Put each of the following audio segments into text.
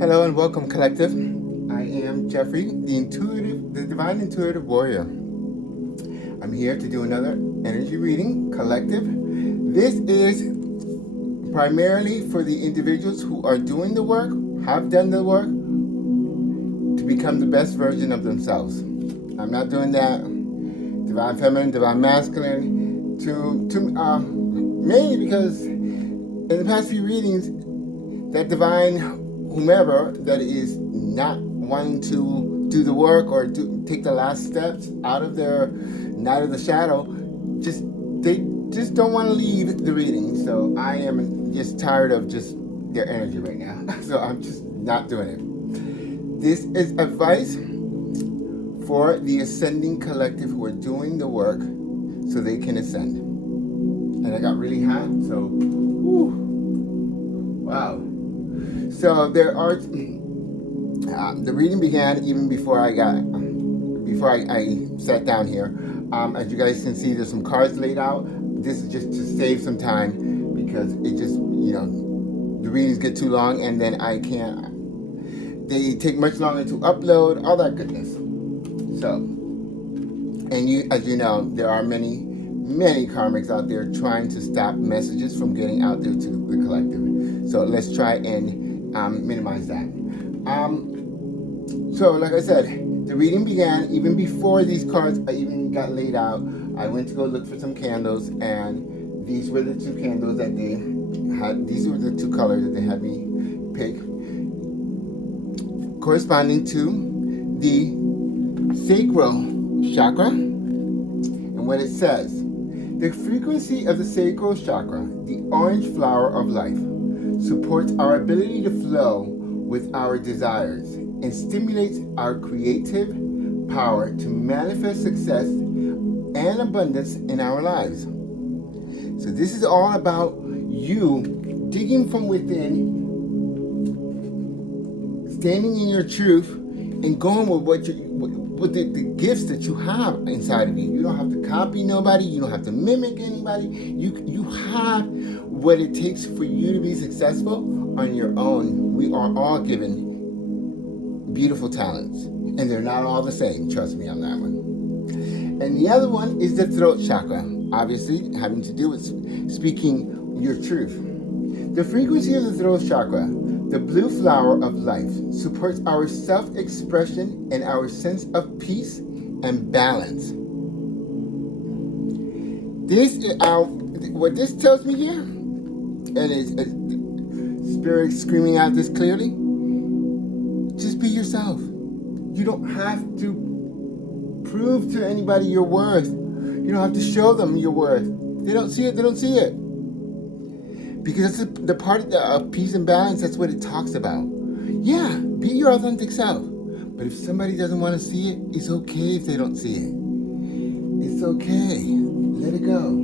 Hello and welcome, collective. I am Jeffrey, the divine intuitive warrior. I'm here to do another energy reading, collective. This is primarily for the individuals who are doing the work, have done the work, to become the best version of themselves. I'm not doing that divine feminine, divine masculine, mainly because in the past few readings, that divine whomever that is not wanting to do the work or take the last steps out of their night of the shadow, they just don't want to leave the reading. So I am just tired of just their energy right now. So I'm just not doing it. This is advice for the ascending collective who are doing the work so they can ascend. And I got really hot, so wow. So there are. The reading began even before I sat down here. As you guys can see, there's some cards laid out. This is just to save some time because it just the readings get too long and then I can't. They take much longer to upload. All that goodness. So, and as you know, there are many karmics out there trying to stop messages from getting out there to the collective. So let's try and minimize that. So like I said, the reading began even before these cards even got laid out. I went to go look for some candles, and these were the two candles that they had. These were the two colors that they had me pick, corresponding to the sacral chakra. And what it says: the frequency of the sacral chakra, the orange flower of life, supports our ability to flow with our desires and stimulates our creative power to manifest success and abundance in our lives. So this is all about you digging from within, standing in your truth, and going with the gifts that you have inside of you. You don't have to copy nobody. You don't have to mimic anybody. You have what it takes for you to be successful on your own. We are all given beautiful talents, and they're not all the same. Trust me on that one. And the other one is the throat chakra, obviously having to do with speaking your truth. The frequency of the throat chakra, the blue flower of life, supports our self-expression and our sense of peace and balance. This is what this tells me here, and it's spirit screaming out this clearly. Just be yourself. You don't have to prove to anybody your worth. You don't have to show them your worth. They don't see it. They don't see it. Because that's the part of peace and balance. That's what it talks about. Yeah, be your authentic self. But if somebody doesn't want to see it, it's okay if they don't see it. It's okay. Let it go.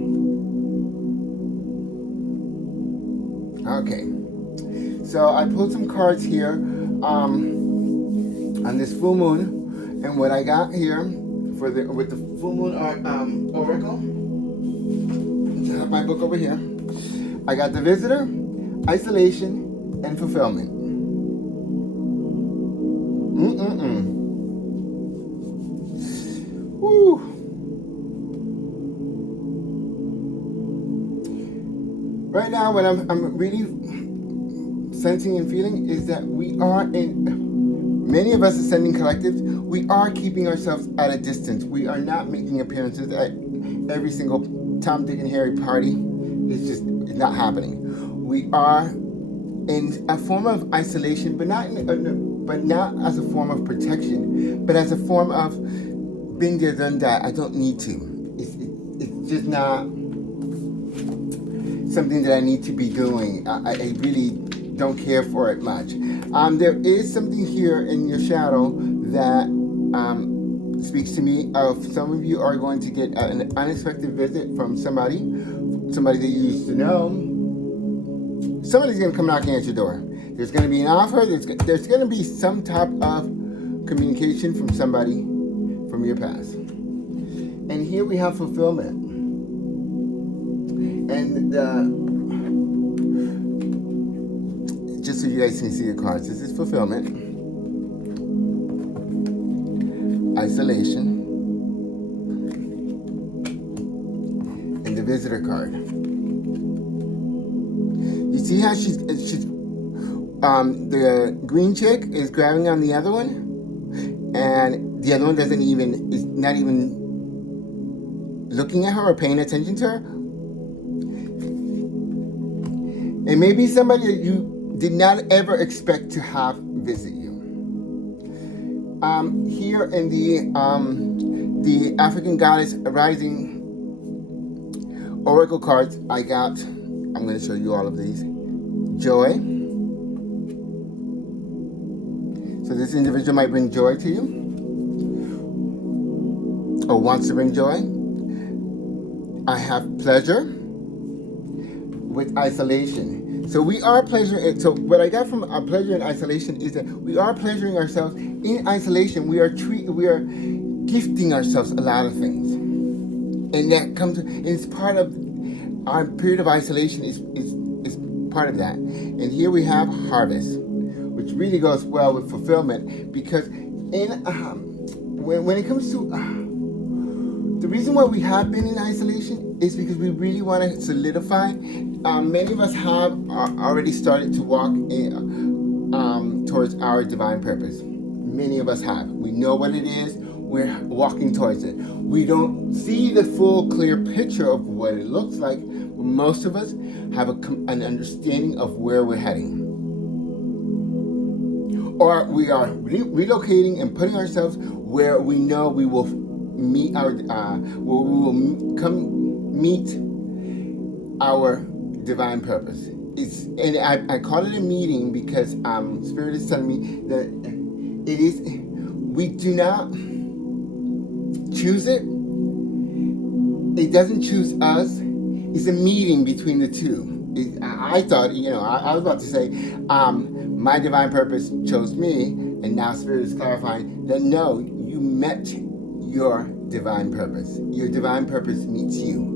Okay. So I pulled some cards here on this full moon, and what I got here with the full moon oracle. I have my book over here. I got the visitor, isolation, and fulfillment. Woo. Right now, what I'm really sensing and feeling is that we are many of us ascending collectives, we are keeping ourselves at a distance. We are not making appearances at every single Tom, Dick, and Harry party. It's not happening. We are in a form of isolation, but not as a form of protection, but as a form of being there, done that. I don't need to. It's just not something that I need to be doing. I really don't care for it much. There is something here in your shadow that speaks to me of some of you are going to get an unexpected visit from somebody that you used to know. Somebody's going to come knocking at your door. There's going to be an offer. There's going to be some type of communication from somebody from your past. And here we have fulfillment. And just so so you guys can see the cards. This is fulfillment, isolation, and the visitor card. You see how she's the green chick is grabbing on the other one, and the other one is not even looking at her or paying attention to her. It may be somebody that you did not ever expect to have visit you. Here in the African Goddess Rising Oracle cards, I'm going to show you all of these. Joy. So this individual might bring joy to you, or wants to bring joy. I have pleasure with isolation. So we are pleasuring. So what I got from pleasure and isolation is that we are pleasuring ourselves in isolation. We are gifting ourselves a lot of things, and that comes. And it's part of our period of isolation. Is part of that. And here we have harvest, which really goes well with fulfillment, because when it comes to the reason why we have been in isolation is because we really want to solidify. Many of us have already started to walk towards our divine purpose. Many of us have. We know what it is. We're walking towards it. We don't see the full, clear picture of what it looks like. But most of us have an understanding of where we're heading. Or we are relocating and putting ourselves where we know we will meet our divine purpose. I call it a meeting because Spirit is telling me that it is. We do not choose it. It doesn't choose us. It's a meeting between the two. I thought, I was about to say, my divine purpose chose me, and now Spirit is clarifying that no, you met your divine purpose. Your divine purpose meets you.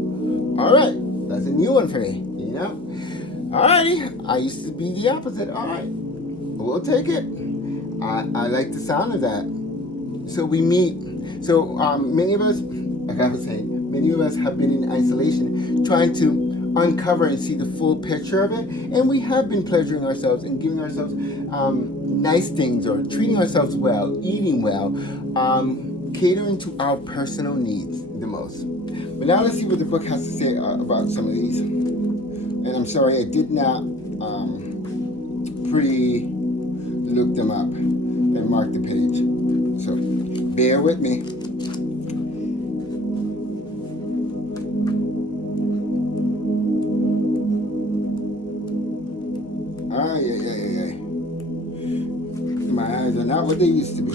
All right, that's a new one for me, All righty, I used to be the opposite. All right, we'll take it. I like the sound of that. So we meet. So many of us, like I was saying, many of us have been in isolation, trying to uncover and see the full picture of it, and we have been pleasuring ourselves and giving ourselves nice things, or treating ourselves well, eating well, catering to our personal needs the most. But now let's see what the book has to say about some of these. And I'm sorry, I did not look them up and mark the page, so bear with me. My eyes are not what they used to be.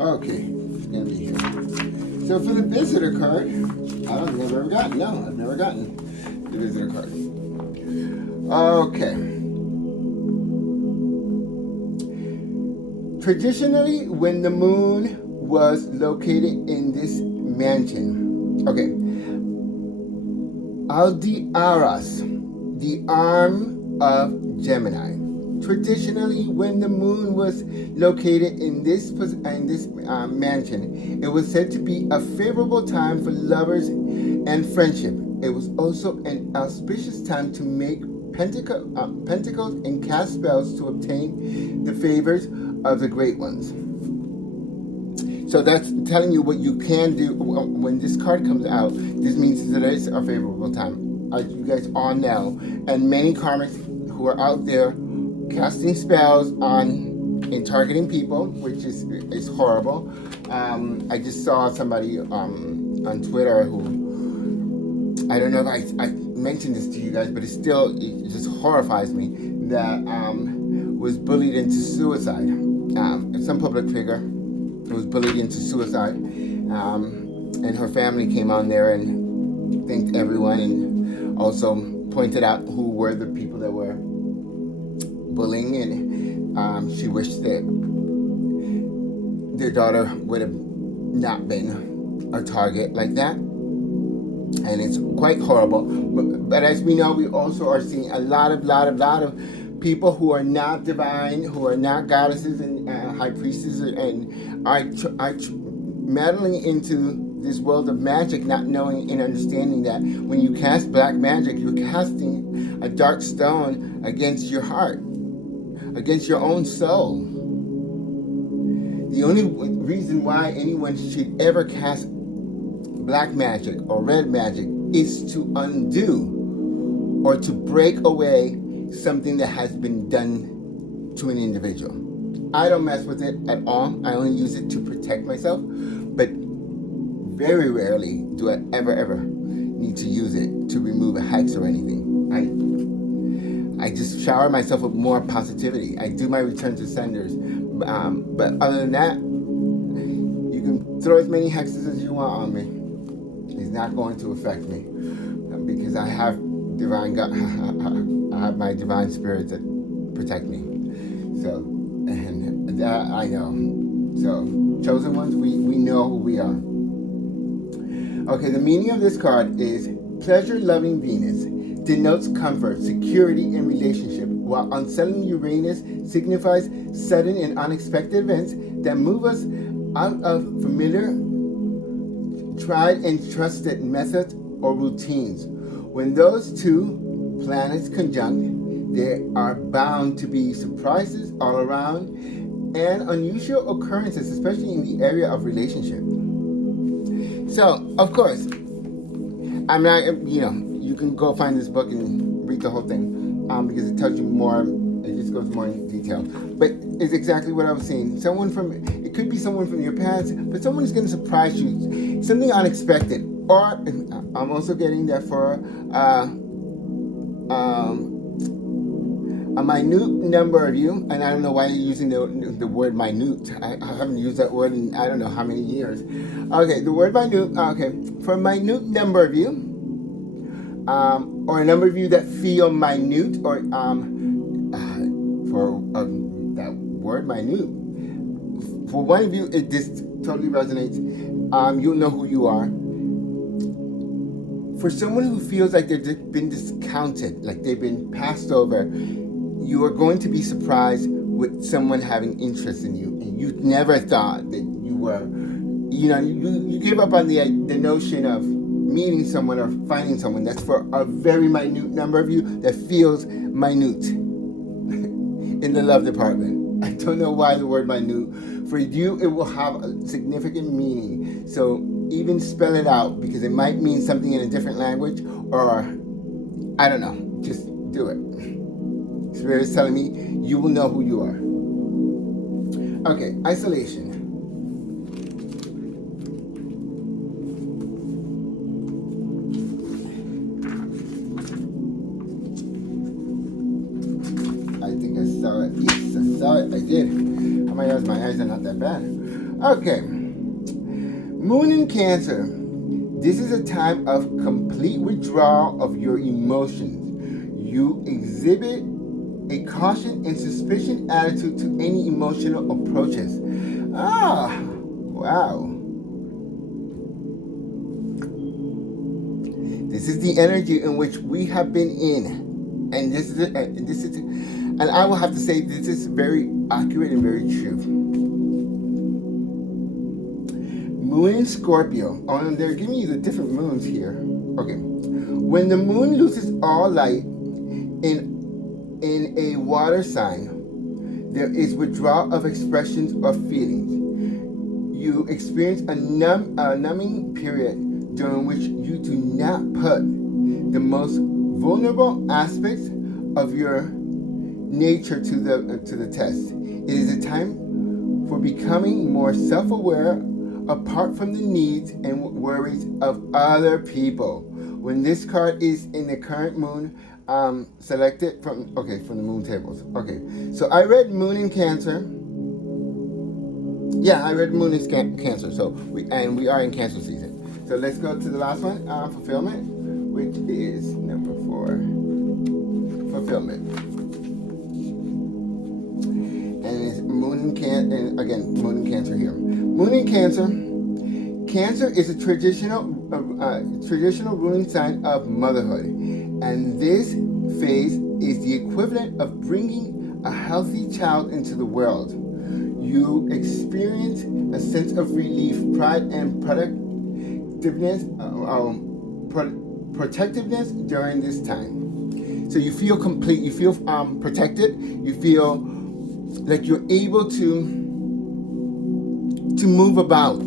Okay, it's gonna be here. So for the visitor card, I've never gotten the visitor card. Okay. Traditionally, when the moon was located in this mansion, okay, Aldiaras, the arm of Gemini. Traditionally, when the moon was located in this mansion, it was said to be a favorable time for lovers and friendship. It was also an auspicious time to make pentacles and cast spells to obtain the favors of the great ones. So that's telling you what you can do when this card comes out. This means that it is a favorable time, as you guys all know. And many karmics who are out there casting spells and targeting people, which is horrible. I just saw somebody on Twitter who, I don't know if I mentioned this to you guys, but it just horrifies me, that was bullied into suicide. Some public figure was bullied into suicide, and her family came on there and thanked everyone, and also pointed out who were the people that were bullying, and she wished that their daughter would have not been a target like that. and it's quite horrible. But as we know, we also are seeing a lot of people who are not divine, who are not goddesses and high priestesses, and are meddling into this world of magic, not knowing and understanding that when you cast black magic, you're casting a dark stone against your heart, against your own soul. The only reason why anyone should ever cast black magic or red magic is to undo or to break away something that has been done to an individual. I don't mess with it at all. I only use it to protect myself, but very rarely do I ever need to use it to remove a hex or anything. I just shower myself with more positivity. I do my return to senders. But other than that, you can throw as many hexes as you want on me. It's not going to affect me because I have divine God. I have my divine spirits that protect me. So, and that I know. So, chosen ones, we know who we are. Okay, the meaning of this card is pleasure-loving Venus denotes comfort, security, and relationship, while unsettling Uranus signifies sudden and unexpected events that move us out of familiar, tried and trusted methods or routines. When those two planets conjunct, there are bound to be surprises all around and unusual occurrences, especially in the area of relationship. So, of course, I'm not, you can go find this book and read the whole thing because it tells you more, it just goes more in detail. But it's exactly what I was saying. It could be someone from your past, but someone is going to surprise you, something unexpected. Or, I'm also getting that for a minute number of you, and I don't know why you're using the word minute. I haven't used that word in I don't know how many years. Okay, the word minute, okay, for a minute number of you, or a number of you that feel minute, or for that word minute. For one of you, it just totally resonates. You'll know who you are. For someone who feels like they've been discounted, like they've been passed over, you are going to be surprised with someone having interest in you, and you never thought that you were, you give up on the notion of meeting someone or finding someone. That's for a very minute number of you that feels minute in the love department. I don't know why the word minute. For you, it will have a significant meaning. So even spell it out, because it might mean something in a different language, or I don't know. Just do it. Spirit is telling me you will know who you are. Okay, isolation. I think I saw it. Yes, I saw it. I did. Oh my gosh, my eyes are not that bad. Okay. Moon in Cancer. This is a time of complete withdrawal of your emotions. You exhibit a caution and suspicion attitude to any emotional approaches. Ah, wow. This is the energy in which we have been in, and this is and I will have to say this is very accurate and very true. Moon in Scorpio. Oh, they're giving you the different moons here. Okay. When the moon loses all light in a water sign, there is withdrawal of expressions or feelings. You experience a numbing period during which you do not put the most vulnerable aspects of your nature to the test. It is a time for becoming more self-aware, apart from the needs and worries of other people. When this card is in the current moon, select it from the moon tables. Okay, so I read Moon in Cancer. Yeah, I read Moon in Cancer. So we are in Cancer season. So let's go to the last one, fulfillment, which is number 4. Fulfillment. And it's Moon in Cancer, and again, Moon in Cancer here. Moon in Cancer. Cancer is a traditional traditional ruling sign of motherhood. And this phase is the equivalent of bringing a healthy child into the world. You experience a sense of relief, pride, and protectiveness during this time. So you feel complete, you feel protected, you feel like you're able to move about.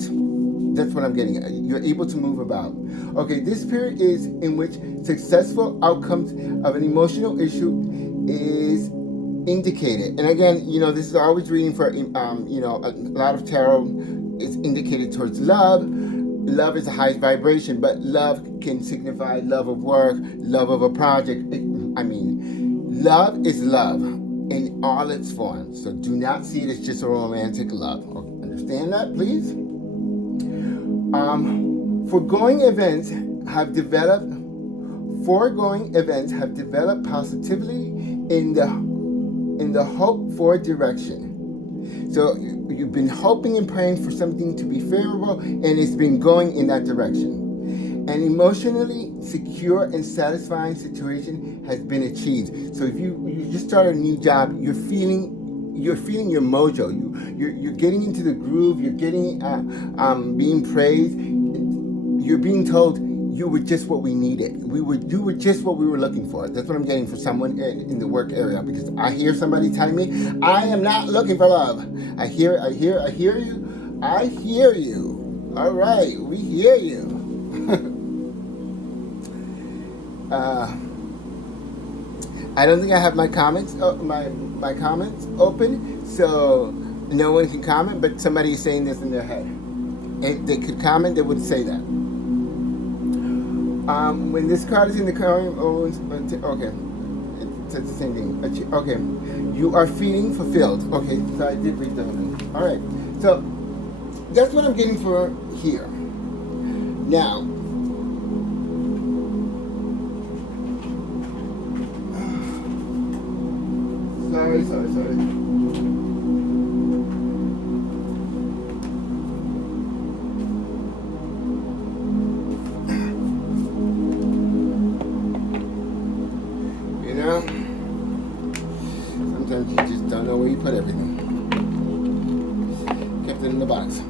That's what I'm getting at. You're able to move about. Okay, this period is in which successful outcomes of an emotional issue is indicated. And again, this is always reading for, a lot of tarot is indicated towards love. Love is the highest vibration, but love can signify love of work, love of a project. Love is love in all its forms. So do not see it as just a romantic love. Understand that, please? Foregoing events have developed positively in the hope for direction. So you've been hoping and praying for something to be favorable, and it's been going in that direction. An emotionally secure and satisfying situation has been achieved. So if you just started a new job, you're feeling your mojo. You're getting into the groove. You're getting being praised. You're being told you were just what we needed. You were just what we were looking for. That's what I'm getting for someone in the work area, because I hear somebody telling me, I am not looking for love. I hear you. I hear you. All right, we hear you. I don't think I have my comments my comments open, so no one can comment, but somebody is saying this in their head. If they could comment, they would say that. When this card is in the card, okay, it says the same thing. Okay, you are feeling fulfilled. Okay, so I did read that one. All right, so that's what I'm getting for here. Now, sorry. Sometimes you just don't know where you put everything. Kept it in the box.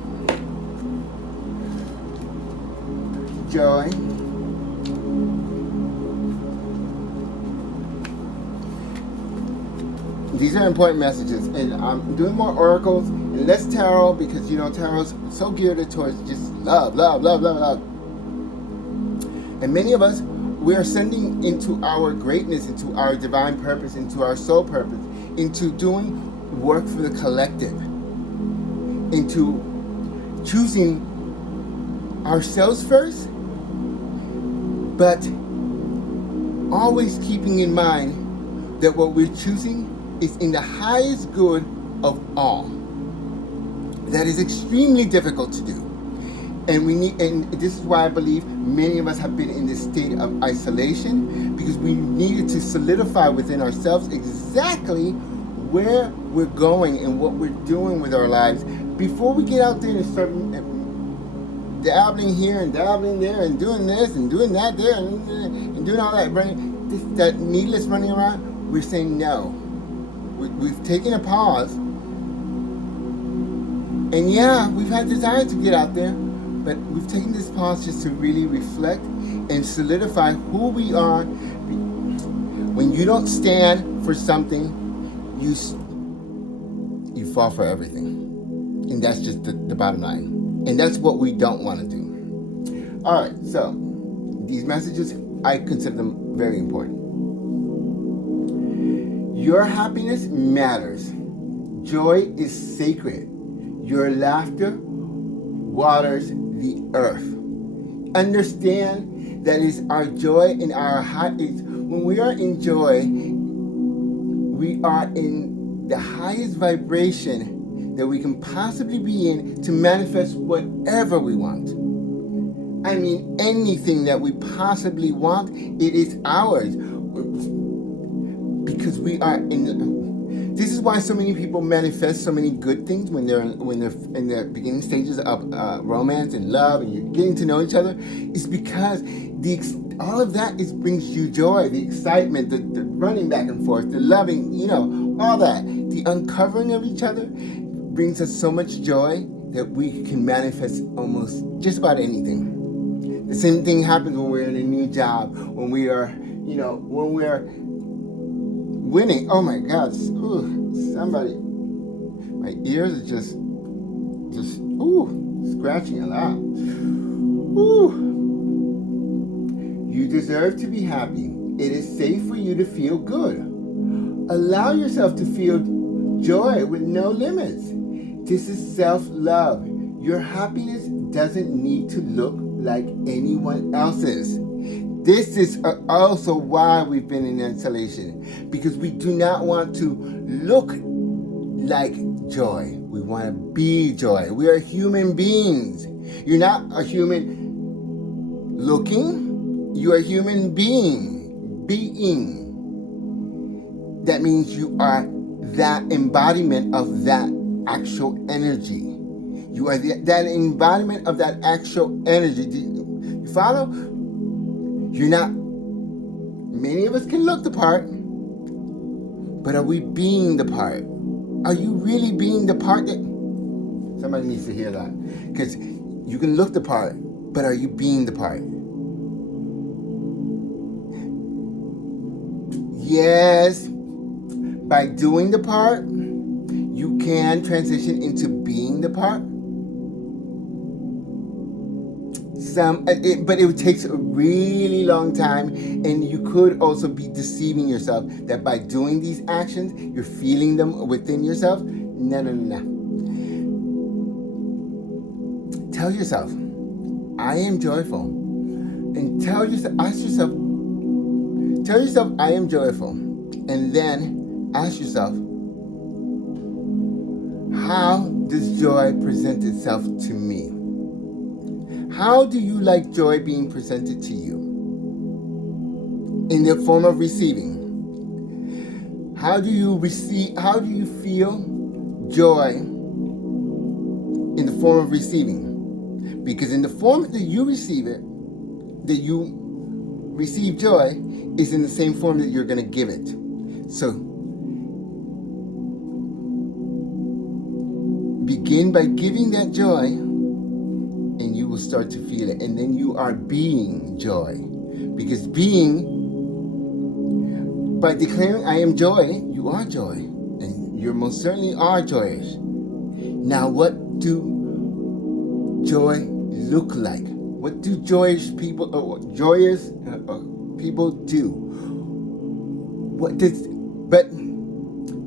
Joy. These are important messages, and I'm doing more oracles and less tarot, because tarot's so geared towards just love. And many of us, we are sending into our greatness, into our divine purpose, into our soul purpose, into doing work for the collective, into choosing ourselves first, but always keeping in mind that what we're choosing is in the highest good of all. That is extremely difficult to do. And this is why I believe many of us have been in this state of isolation, because we needed to solidify within ourselves exactly where we're going and what we're doing with our lives before we get out there and start dabbling here and dabbling there and doing this and doing that there and doing all that that needless running around. We're saying no. We've taken a pause, and yeah, we've had desire to get out there, but we've taken this pause just to really reflect and solidify who we are. When you don't stand for something, you fall for everything, and that's just the bottom line, and that's what we don't want to do. All right, so these messages, I consider them very important. Your happiness matters. Joy is sacred. Your laughter waters the earth. Understand that it's our joy and our highest. When we are in joy, we are in the highest vibration that we can possibly be in to manifest whatever we want. I mean, anything that we possibly want, it is ours. Because we are in This is why so many people manifest so many good things when they're in the beginning stages of romance and love, and you're getting to know each other. It's because all of that brings you joy, the excitement, the running back and forth, the loving, all that. The uncovering of each other brings us so much joy that we can manifest almost just about anything. The same thing happens when we're in a new job, when we are, when we're winning. Oh my gosh, somebody, my ears are just scratching a lot. You deserve to be happy. It is safe for you to feel good. Allow yourself to feel joy with no limits. This is self-love. Your happiness doesn't need to look like anyone else's. This is also why we've been in isolation, because we do not want to look like joy. We want to be joy. We are human beings. You're not a human looking. You are a human being. That means you are that embodiment of that actual energy. You are that embodiment of that actual energy. Do you follow? You're not. Many of us can look the part, but are we being the part? Are you really being the part that? Somebody needs to hear that, because you can look the part, but are you being the part? Yes, by doing the part, you can transition into being the part. But it takes a really long time, and you could also be deceiving yourself that by doing these actions, you're feeling them within yourself. No. Tell yourself, I am joyful. And ask yourself, tell yourself, I am joyful. And then ask yourself, how does joy present itself to me? How do you like joy being presented to you? In the form of receiving. How do you feel joy in the form of receiving? Because in the form that you receive it, that you receive joy, is in the same form that you're going to give it. So begin by giving that joy, and you will start to feel it. And then you are being joy. Because by declaring I am joy, you are joy. And you most certainly are joyous. Now, what do joy look like? What do joyous people do?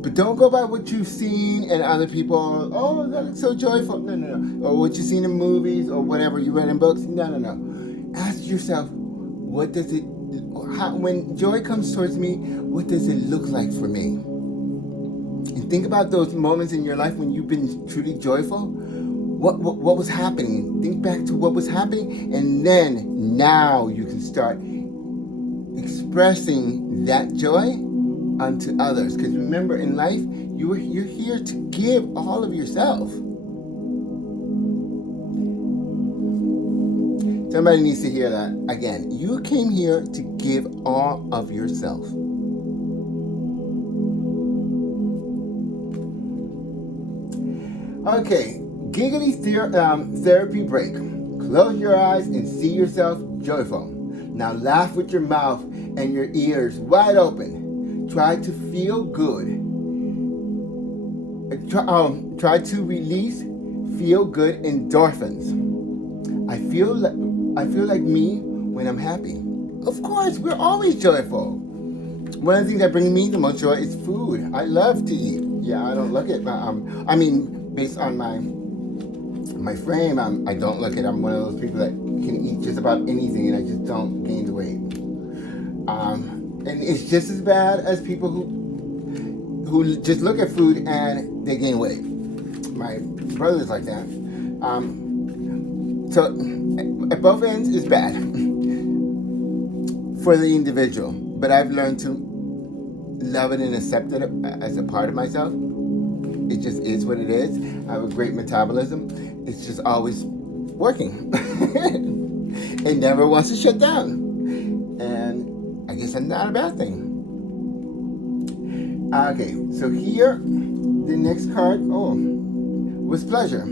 But don't go by what you've seen and other people. Oh, that looks so joyful. No. Or what you've seen in movies or whatever you read in books. No. Ask yourself, when joy comes towards me, what does it look like for me? And think about those moments in your life when you've been truly joyful. What was happening? Think back to what was happening, and then now you can start expressing that joy unto others. Because remember, in life, you're here to give all of yourself. Somebody needs to hear that again. You came here to give all of yourself. Okay, giggly therapy break. Close your eyes and see yourself joyful. Now laugh with your mouth and your ears wide open. Try to feel good. Try to release feel-good endorphins. I feel like me when I'm happy. Of course, we're always joyful. One of the things that brings me the most joy is food. I love to eat. Yeah, I don't look at based on my frame, I don't look at. I'm one of those people that can eat just about anything, and I just don't gain the weight. And it's just as bad as people who just look at food and they gain weight. My brother's like that. So at both ends is bad for the individual. But I've learned to love it and accept it as a part of myself. It just is what it is. I have a great metabolism. It's just always working. It never wants to shut down. And I guess that's not a bad thing. Okay, so here, the next card, was pleasure.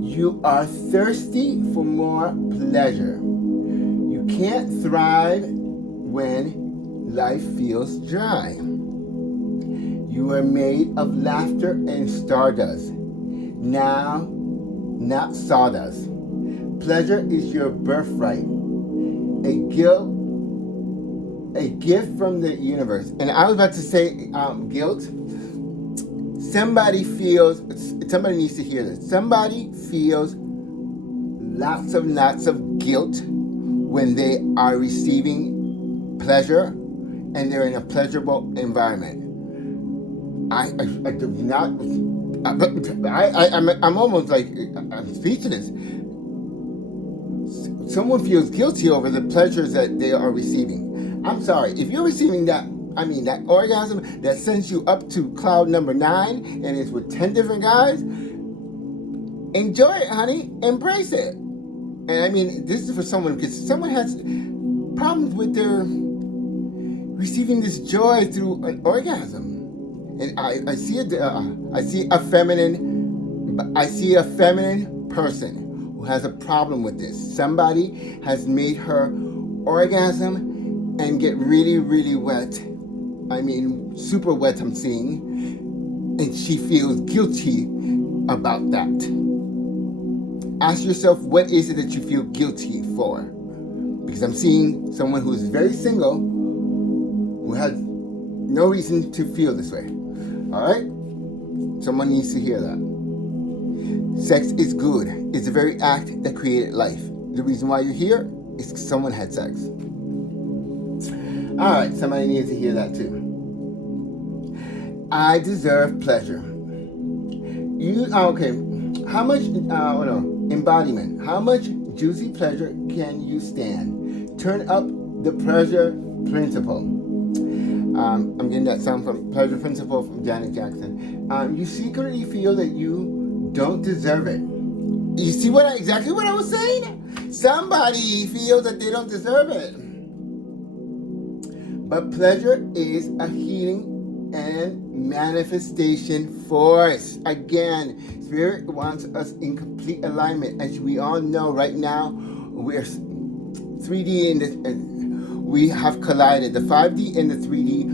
You are thirsty for more pleasure. You can't thrive when life feels dry. You are made of laughter and stardust. Now, not sawdust. Pleasure is your birthright. A gift from the universe. And I was about to say guilt. Somebody needs to hear this. Somebody feels lots of guilt when they are receiving pleasure and they're in a pleasurable environment. I do not. I'm almost like I'm speechless. Someone feels guilty over the pleasures that they are receiving. I'm sorry, if you're receiving that orgasm that sends you up to cloud number 9 and it's with 10 different guys, enjoy it, honey. Embrace it. And I mean, this is for someone, because someone has problems with their receiving this joy through an orgasm. And I see a feminine person who has a problem with this. Somebody has made her orgasm and get really, really wet. I mean, super wet, I'm seeing. And she feels guilty about that. Ask yourself, what is it that you feel guilty for? Because I'm seeing someone who is very single, who has no reason to feel this way. All right? Someone needs to hear that. Sex is good. It's the very act that created life. The reason why you're here is because someone had sex. All right, somebody needs to hear that too. I deserve pleasure. How much, embodiment. How much juicy pleasure can you stand? Turn up the pleasure principle. I'm getting that sound from Pleasure Principle from Janet Jackson. You secretly feel that you don't deserve it. You see exactly what I was saying? Somebody feels that they don't deserve it. But pleasure is a healing and manifestation force. Again, Spirit wants us in complete alignment. As we all know right now, we're 3D in this, we have collided. The 5D and the 3D,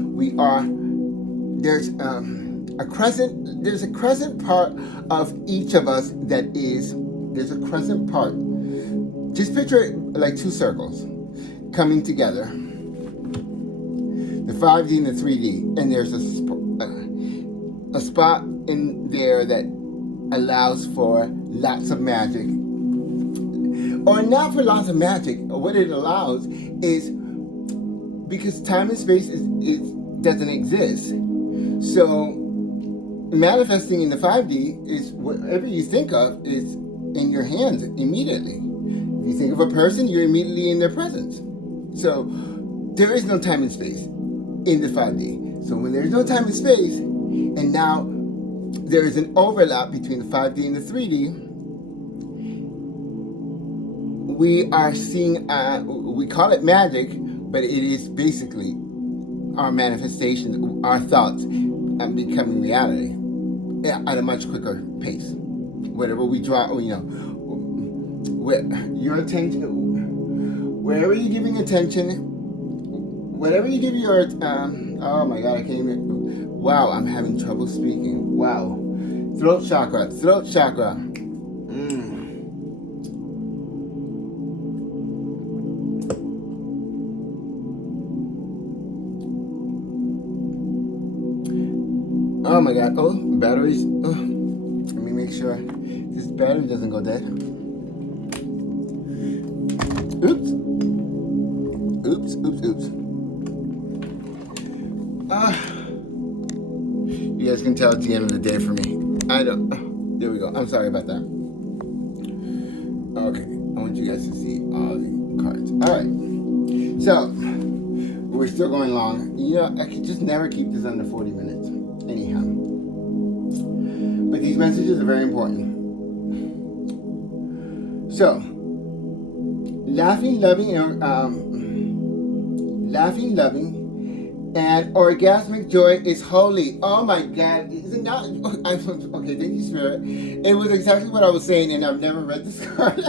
there's a crescent part of each of us there's a crescent part. Just picture it like two circles coming together. The 5D and the 3D, and there's a spot in there that allows for lots of magic, or not for lots of magic. What it allows is, because time and space doesn't exist, so manifesting in the 5D is whatever you think of is in your hands immediately. If you think of a person, you're immediately in their presence. So there is no time and space in the 5D. So when there's no time and space, and now there is an overlap between the 5D and the 3D, we are seeing, we call it magic, but it is basically our manifestation, our thoughts, and becoming reality at a much quicker pace. Whatever we draw, where your attention, wherever you're giving attention, whatever you give your, oh my God, I can't even, wow, I'm having trouble speaking. Wow. Throat chakra. Oh my God. Oh, batteries. Oh. Let me make sure this battery doesn't go dead. Oops. You guys can tell it's the end of the day for me. There we go. I'm sorry about that. Okay. I want you guys to see all the cards. All right. So, We're still going long. I could just never keep this under 40 minutes. Anyhow. But these messages are very important. So, laughing, loving, and orgasmic joy is holy. Oh my God. Is it not? Okay, thank you, Spirit. It was exactly what I was saying, and I've never read this card.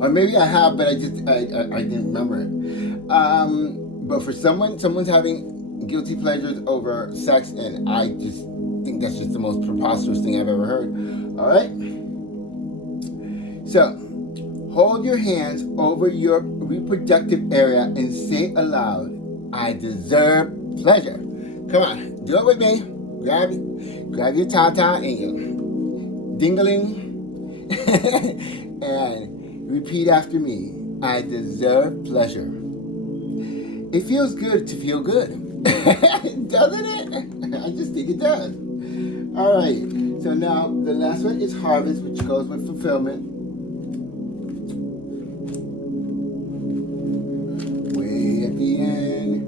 Or maybe I have, but I didn't remember it. But for someone's having guilty pleasures over sex, and I just think that's just the most preposterous thing I've ever heard. All right? So, hold your hands over your reproductive area and say aloud, I deserve pleasure. Come on, do it with me. Grab your ta-ta and your ding-a-ling. And repeat after me. I deserve pleasure. It feels good to feel good. Doesn't it? I just think it does. All right. So now the last one is harvest, which goes with fulfillment. Way at the end.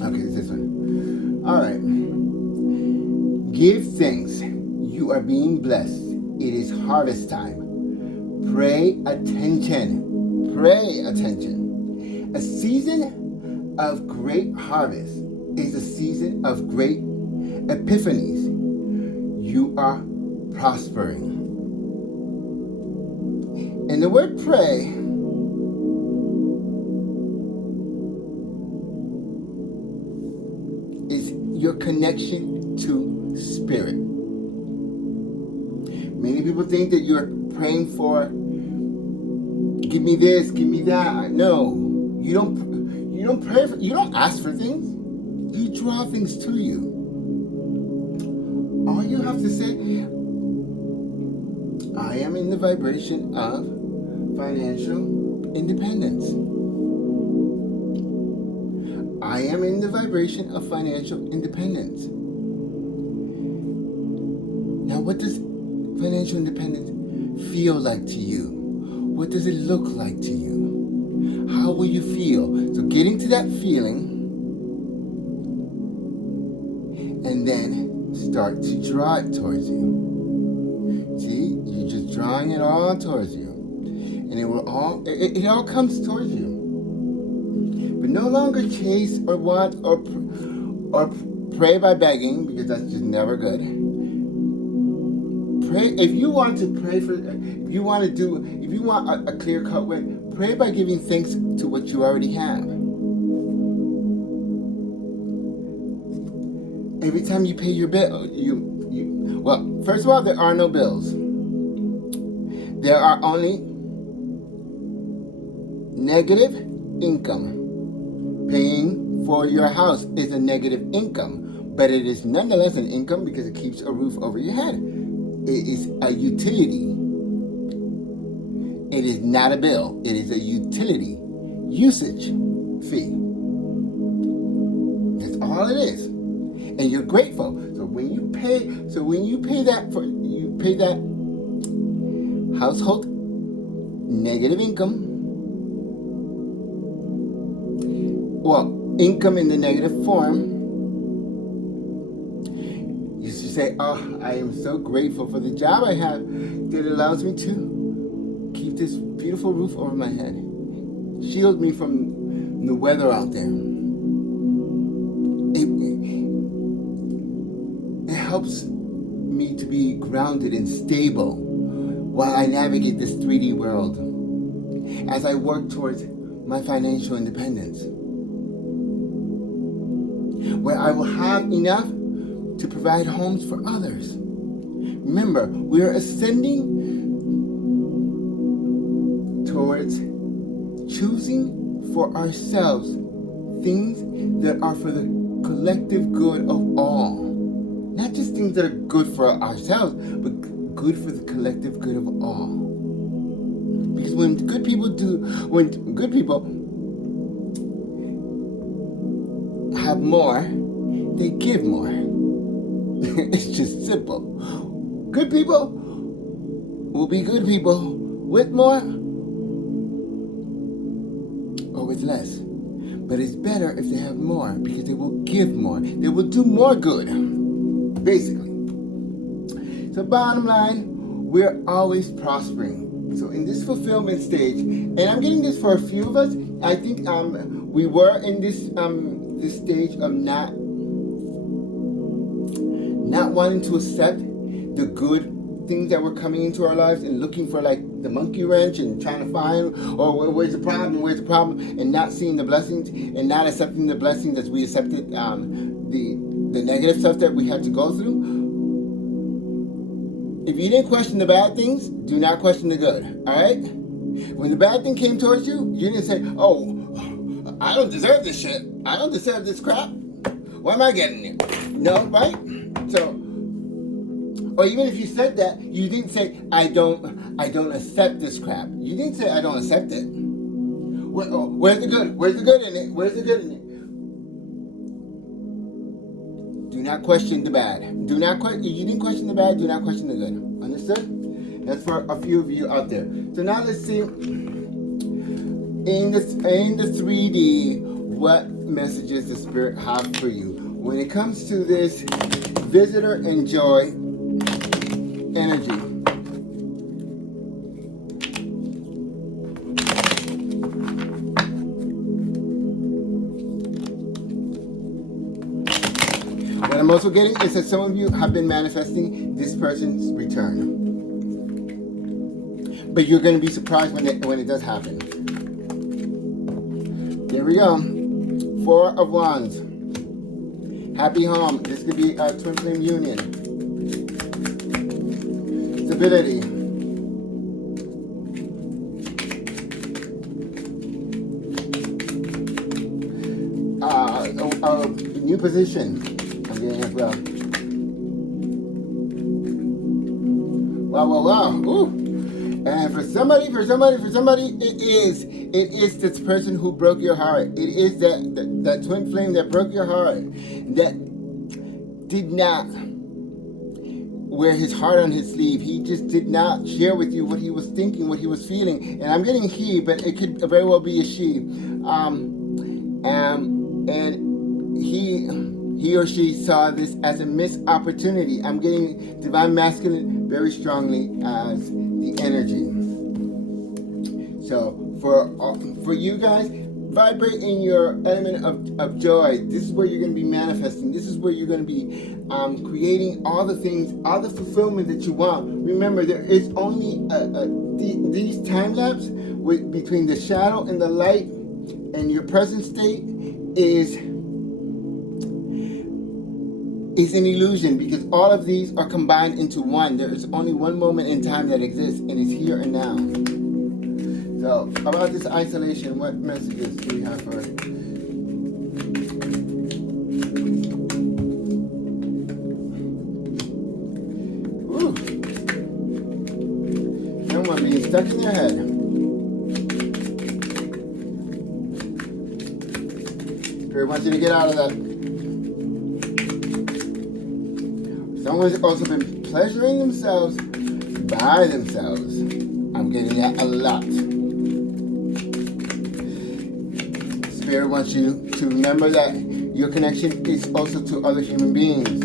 Okay, it's this one. All right. Give thanks. You are being blessed. It is harvest time. Pay attention. Pay attention. A season of great harvest is a season of great epiphanies. You are prospering. And the word pray is your connection to spirit. Many people think that you're praying for, give me this, give me that. No, you don't pray for, you don't ask for things. You draw things to you. All you have to say, I am in the vibration of financial independence. I am in the vibration of financial independence. Now, what does financial independence feel like to you? What does it look like to you? How will you feel? So getting to that feeling, and then start to draw it towards you. See, you're just drawing it all towards you. And it all comes towards you. But no longer chase or want or pray by begging, because that's just never good. Pray if you want to pray for. If you want a clear-cut way, pray by giving thanks to what you already have. Every time you pay your bill, well, first of all, there are no bills. There are only negative income. Paying for your house is a negative income, but it is nonetheless an income because it keeps a roof over your head. It is a utility. It is not a bill. It is a utility usage fee. That's all it is. And you're grateful. So when you pay that household negative income, well, income in the negative form, you should say, oh, I am so grateful for the job I have that allows me to keep this beautiful roof over my head. Shield me from the weather out there. It helps me to be grounded and stable while I navigate this 3D world as I work towards my financial independence, where I will have enough to provide homes for others. Remember, we are ascending towards choosing for ourselves things that are for the collective good of all. Not just things that are good for ourselves, but good for the collective good of all. Because when good people have more, they give more. It's just simple. Good people will be good people with more or with less. But it's better if they have more because they will give more. They will do more good, basically. So bottom line, we're always prospering. So in this fulfillment stage, and I'm getting this for a few of us, I think we were in this stage of not wanting to accept the good things that were coming into our lives and looking for like the monkey wrench and trying to find, where's the problem, and not seeing the blessings and not accepting the blessings as we accepted the negative stuff that we had to go through. If you didn't question the bad things, do not question the good, all right? When the bad thing came towards you, you didn't say, oh, I don't deserve this shit. I don't deserve this crap. Why am I getting it? No, right? So, or even if you said that, you didn't say, I don't accept this crap. You didn't say, I don't accept it. Where's the good? Where's the good in it? Where's the good in it? Do not question the bad. You didn't question the bad, do not question the good. Understood? That's for a few of you out there. So now let's see, in the 3D, what messages the Spirit have for you. When it comes to this visitor and joy energy. What I'm also getting is that some of you have been manifesting this person's return. But you're going to be surprised when it does happen. There we go. 4 of Wands. Happy home. This could be a twin flame union. Stability. A new position. I'm getting as well. Wow. Ooh. And for somebody, it is this person who broke your heart. It is that twin flame that broke your heart, that did not wear his heart on his sleeve. He just did not share with you what he was thinking, what he was feeling. And I'm getting he, but it could very well be a she. And he or she saw this as a missed opportunity. I'm getting divine masculine very strongly as the energy. So for you guys, vibrate in your element of joy. This is where you're going to be manifesting. This is where you're going to be creating all the things, all the fulfillment that you want. Remember, there is only these time lapse between the shadow and the light, and your present state is an illusion, because all of these are combined into one. There is only one moment in time that exists, and it's here and now. So, about this isolation, what messages do we have for it? Ooh. Someone being stuck in their head. Spirit wants you to get out of that. Someone's also been pleasuring themselves by themselves. I'm getting that a lot. Spirit wants you to remember that your connection is also to other human beings.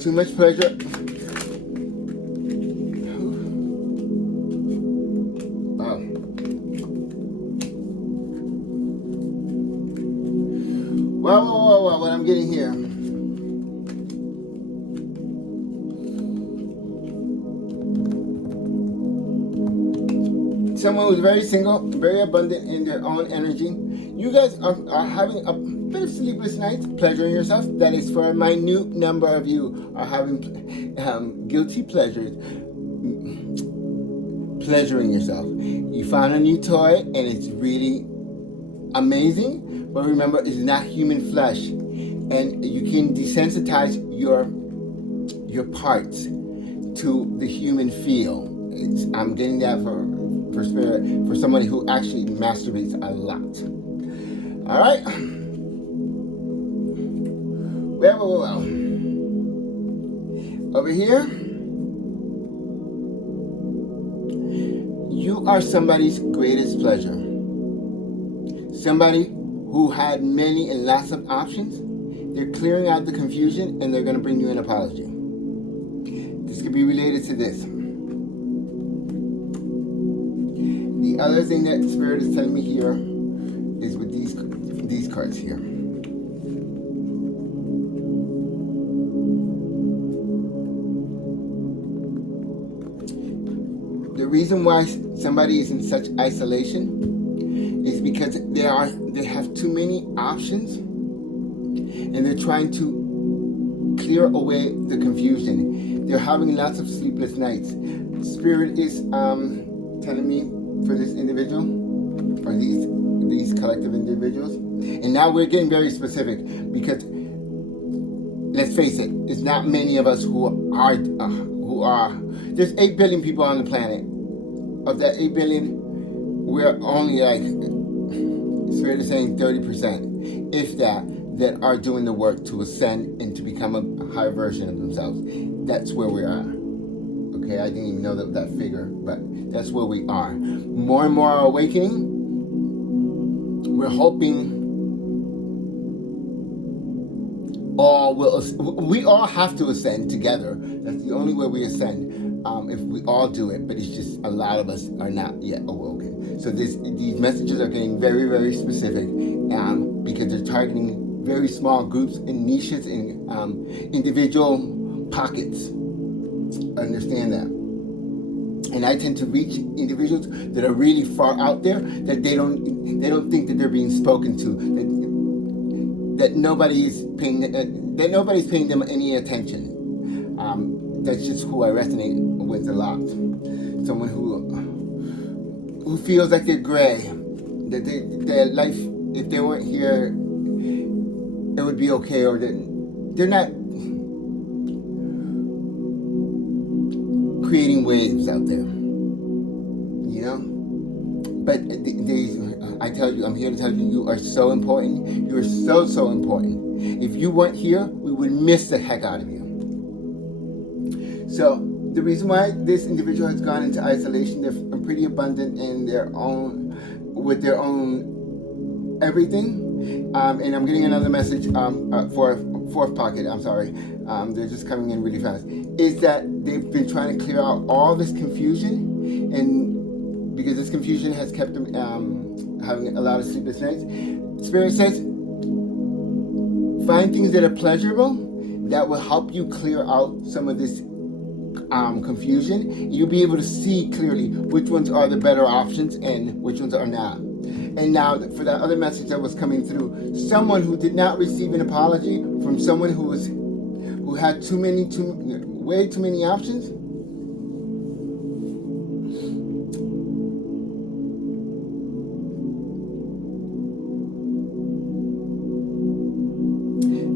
Too much pleasure. Wow. Wow, what I'm getting here. Someone who's very single, very abundant in their own energy. You guys are having a bit of sleepless nights, pleasuring yourself. That is for a minute number of you are having guilty pleasures, pleasuring yourself. You found a new toy and it's really amazing, but remember, it's not human flesh, and you can desensitize your parts to the human feel. I'm getting that for spirit, for somebody who actually masturbates a lot. All right. Well. Over here, you are somebody's greatest pleasure. Somebody who had many and lots of options. They're clearing out the confusion and they're going to bring you an apology. This could be related to this. The other thing that Spirit is telling me here is with these cards here. The reason why somebody is in such isolation is because they have too many options and they're trying to clear away the confusion. They're having lots of sleepless nights. Spirit is telling me for this individual or these collective individuals, and now we're getting very specific because let's face it, it's not many of us who are there's 8 billion people on the planet. Of that 8 billion, we're only like, Spirit is saying 30%, if that are doing the work to ascend and to become a higher version of themselves. That's where we are. Okay, I didn't even know that figure, but that's where we are. More and more are awakening. We're hoping we all have to ascend together. That's the only way we ascend. If we all do it, but it's just a lot of us are not yet awoken. So these messages are getting very, very specific because they're targeting very small groups and niches and individual pockets. Understand that. And I tend to reach individuals that are really far out there that they don't think that they're being spoken to, that nobody's paying them any attention. That's just who I resonate with a lot. Someone who feels like they're gray, that their life, if they weren't here, it would be okay, or that they're not creating waves out there, you know? But I tell you, I'm here to tell you, you are so important. You are so, so important. If you weren't here, we would miss the heck out of you. So the reason why this individual has gone into isolation, they're pretty abundant in with their own everything. And I'm getting another message for fourth pocket. I'm sorry. They're just coming in really fast. Is that they've been trying to clear out all this confusion, and because this confusion has kept them having a lot of sleepless nights. Spirit says, find things that are pleasurable that will help you clear out some of this confusion. You'll be able to see clearly which ones are the better options and which ones are not. And now for that other message that was coming through, someone who did not receive an apology from someone who had way too many options.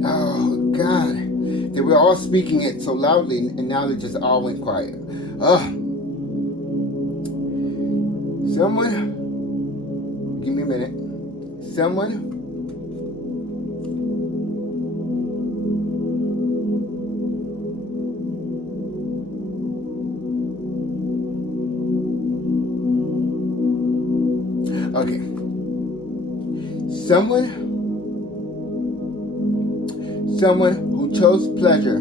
Oh God, they were all speaking it so loudly, and now they just all went quiet. Someone, give me a minute. Someone. Okay. Someone who chose pleasure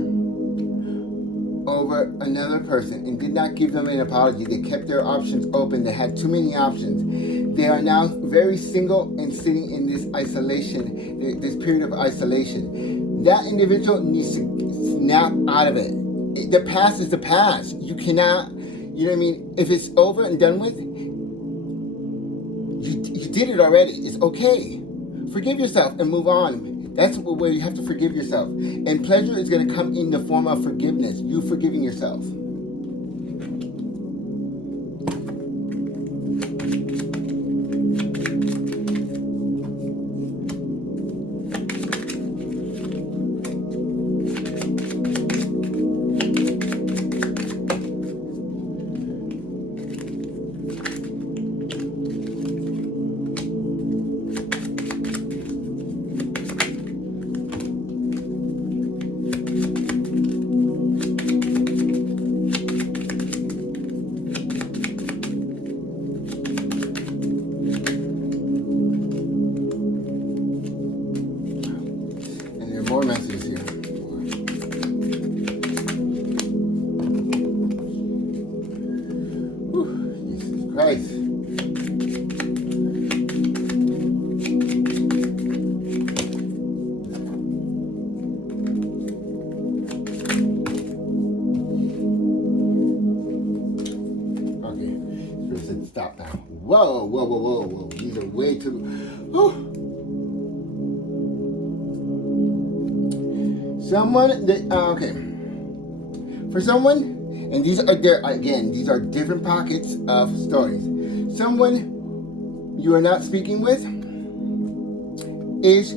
over another person and did not give them an apology. They kept their options open. They had too many options. They are now very single and sitting in this isolation, this period of isolation. That individual needs to snap out of it. The past is the past. You cannot, you know what I mean? If it's over and done with, you did it already. It's okay. Forgive yourself and move on. That's where you have to forgive yourself. And pleasure is going to come in the form of forgiveness. You forgiving yourself. more messages here. Whew, Jesus Christ. Stop now. Whoa, whoa, whoa, whoa, whoa. These are way too. Whew. Someone that okay. For someone, and these are there again. These are different pockets of stories. Someone you are not speaking with is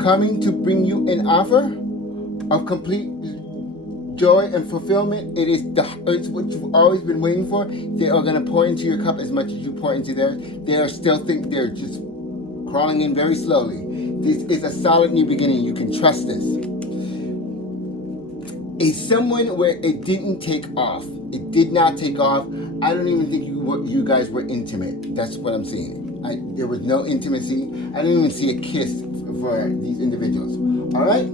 coming to bring you an offer of complete joy and fulfillment. It's what you've always been waiting for. They are going to pour into your cup as much as you pour into theirs. They are still they're just crawling in very slowly. This is a solid new beginning. You can trust this. It's someone where it didn't take off. It did not take off. I don't even think you guys were intimate. That's what I'm seeing. There was no intimacy. I didn't even see a kiss for these individuals. All right?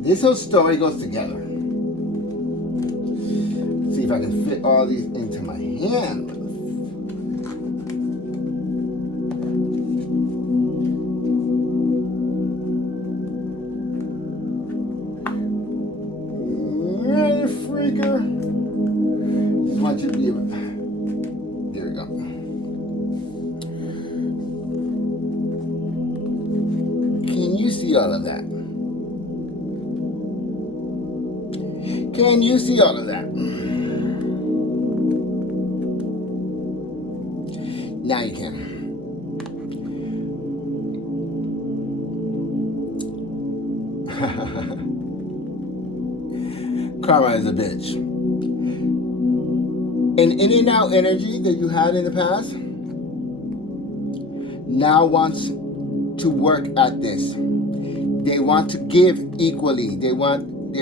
This whole story goes together. Let's see if I can fit all these into my hand. Freaker. Just want you to be able. There we go. Can you see all of that? Can you see all of that? Now you can. Karma is a bitch. An in and out energy that you had in the past now wants to work at this. They want to give equally. They're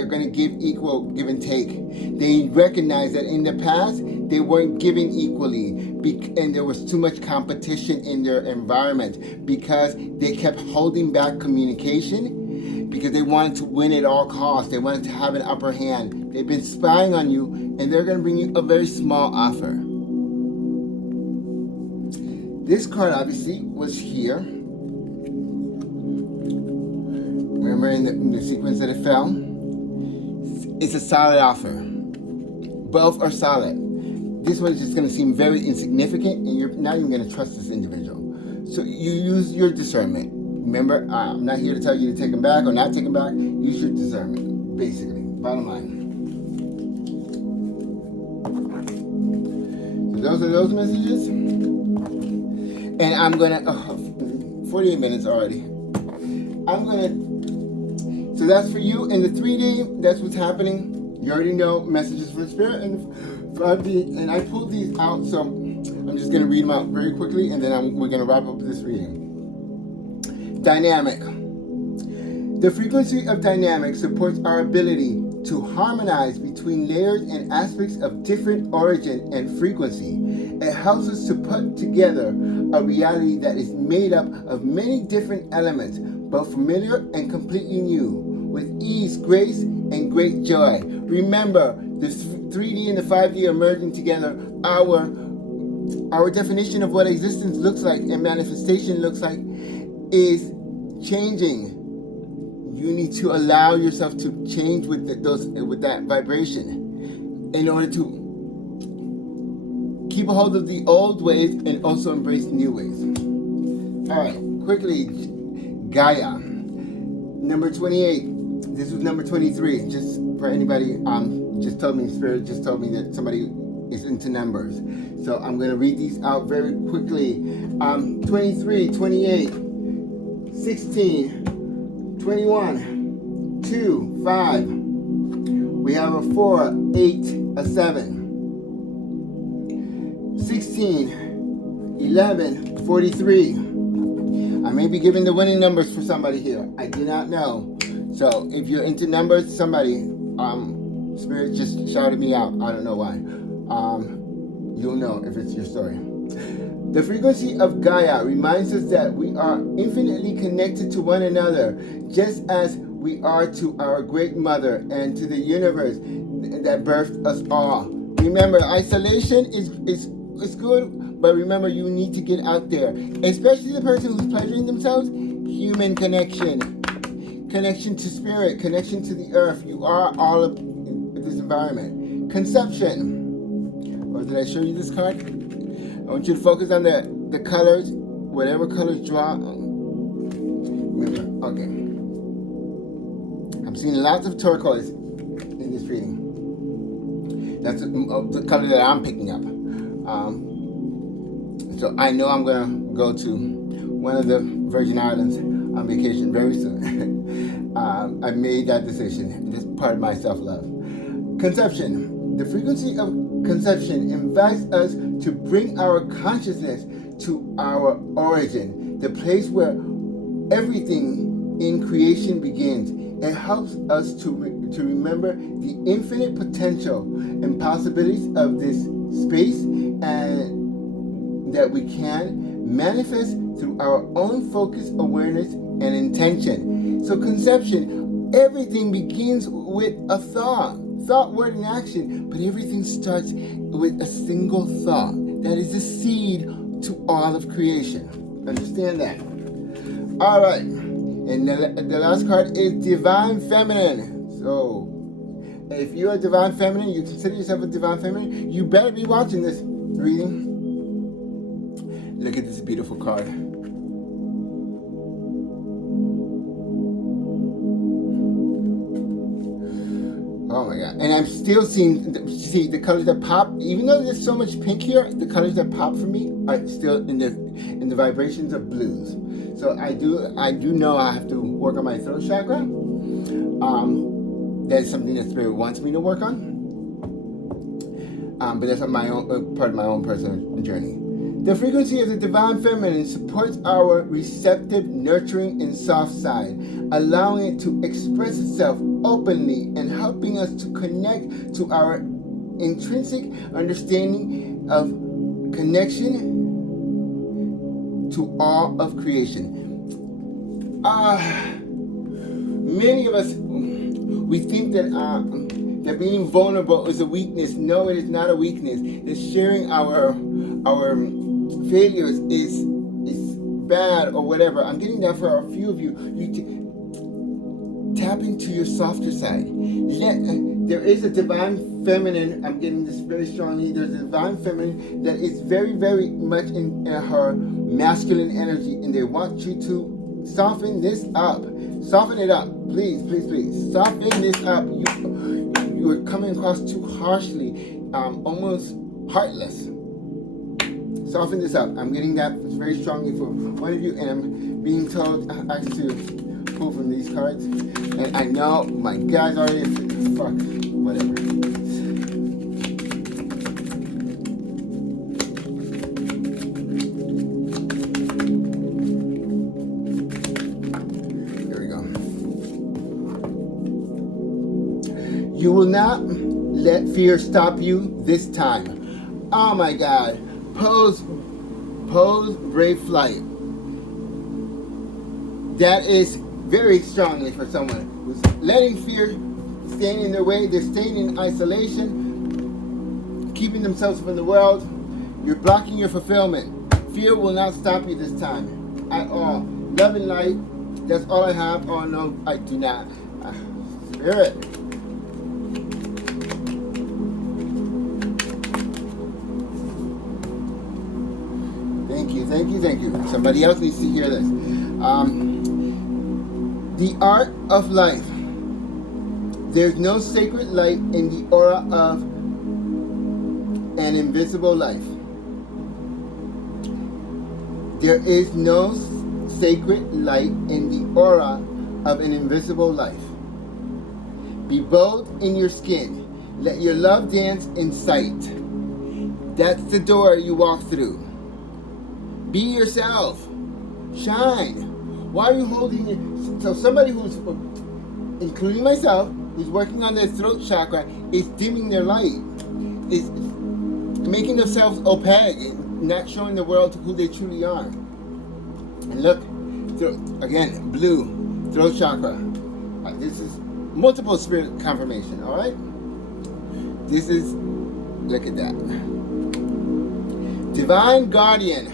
going to give equal give and take. They recognize that in the past, they weren't giving equally, and there was too much competition in their environment because they kept holding back communication because they wanted to win at all costs. They wanted to have an upper hand. They've been spying on you, and they're going to bring you a very small offer. This card obviously was here. Remember in the sequence that it fell? It's a solid offer. Both are solid. This one is just going to seem very insignificant, and you're not even going to trust this individual. So you use your discernment. Remember, I'm not here to tell you to take them back or not take them back. Use your discernment, basically. Bottom line. So those are those messages. And I'm going to... 48 minutes already. I'm going to... So that's for you in the 3D. That's what's happening. You already know messages from Spirit and 5D. And I pulled these out, so I'm just going to read them out very quickly, and then we're going to wrap up this reading. Dynamic. The frequency of dynamic supports our ability to harmonize between layers and aspects of different origin and frequency. It helps us to put together a reality that is made up of many different elements, both familiar and completely new, with ease, grace, and great joy. Remember, the 3D and the 5D are merging together. Our definition of what existence looks like and manifestation looks like is changing. You need to allow yourself to change with that vibration in order to keep a hold of the old ways and also embrace new ways. All right, quickly, Gaia, number 28. This was number 23. Just for anybody, just told me, Spirit just told me that somebody is into numbers. So I'm going to read these out very quickly. 23, 28, 16, 21, 2, 5. We have a 4, 8, a 7. 16, 11, 43. I may be giving the winning numbers for somebody here. I do not know. So if you're into numbers, somebody, Spirit just shouted me out. I don't know why. You'll know if it's your story. The frequency of Gaia reminds us that we are infinitely connected to one another, just as we are to our great mother and to the universe that birthed us all. Remember, isolation is good, but remember, you need to get out there. Especially the person who's pleasuring themselves. Human connection. Connection to spirit. Connection to the earth. You are all of this environment. Conception. Or did I show you this card? I want you to focus on the colors. Whatever colors draw. Remember, okay. I'm seeing lots of turquoise in this reading. That's the color that I'm picking up. So I know I'm going to go to one of the Virgin Islands on vacation very soon. I made that decision. It's part of my self-love. Conception. The frequency of conception invites us to bring our consciousness to our origin, the place where everything in creation begins. It helps us to remember the infinite potential and possibilities of this space and that we can manifest through our own focus, awareness, and intention. So conception, everything begins with a thought, word, and action, but everything starts with a single thought. That is the seed to all of creation. Understand that? All right. And the last card is Divine Feminine. So, if you're a Divine Feminine, you consider yourself a Divine Feminine, you better be watching this reading. Look at this beautiful card. Oh my God. And I'm still seeing the colors that pop. Even though there's so much pink here, the colors that pop for me are still in the vibrations of blues. So I do know I have to work on my throat chakra. That's something that Spirit wants me to work on. But that's my own part of my own personal journey. The frequency of the Divine Feminine supports our receptive, nurturing, and soft side, allowing it to express itself openly and helping us to connect to our intrinsic understanding of connection to all of creation. Many of us, we think that being vulnerable is a weakness. No, it is not a weakness. That sharing our failures is bad or whatever. I'm getting that for a few of you. Tap into your softer side. There is a Divine Feminine. I'm getting this very strongly. There's a Divine Feminine that is very, very much in her masculine energy, and they want you to soften this up. Soften it up, please, please, please. Soften this up. You are coming across too harshly, almost heartless. Soften this up. I'm getting that very strongly for one of you, and I'm being told actually to pull from these cards. And I know my guy's already fuck, whatever. Here we go. You will not let fear stop you this time. Oh my God. Pose brave flight. That is very strongly for someone who's letting fear stand in their way. They're staying in isolation, keeping themselves from the world. You're blocking your fulfillment. Fear will not stop you this time at all. Love and light, that's all I have. Oh no, I do not. Spirit. Thank you. Somebody else needs to hear this. The art of life. There's no sacred light in the aura of an invisible life. There is no sacred light in the aura of an invisible life. Be bold in your skin. Let your love dance in sight. That's the door you walk through. Be yourself. Shine. Why are you holding it? So somebody who's, including myself, who's working on their throat chakra is dimming their light, is making themselves opaque, not showing the world who they truly are. And look, again, blue, throat chakra. This is multiple spirit confirmation, all right? This is, look at that. Divine Guardian.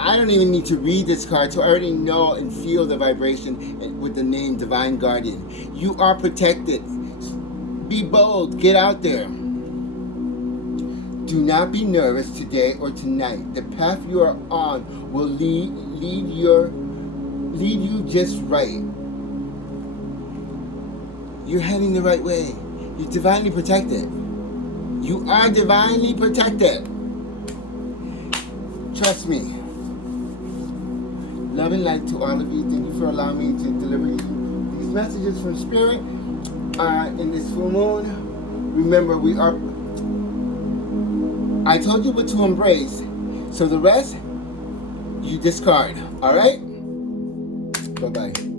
I don't even need to read this card to already know and feel the vibration with the name Divine Guardian. You are protected. Be bold. Get out there. Do not be nervous today or tonight. The path you are on will lead you just right. You're heading the right way. You're divinely protected. You are divinely protected. Trust me. Love and light to all of you. Thank you for allowing me to deliver you these messages from Spirit in this full moon. Remember, I told you what to embrace, so the rest, you discard. All right? Bye-bye.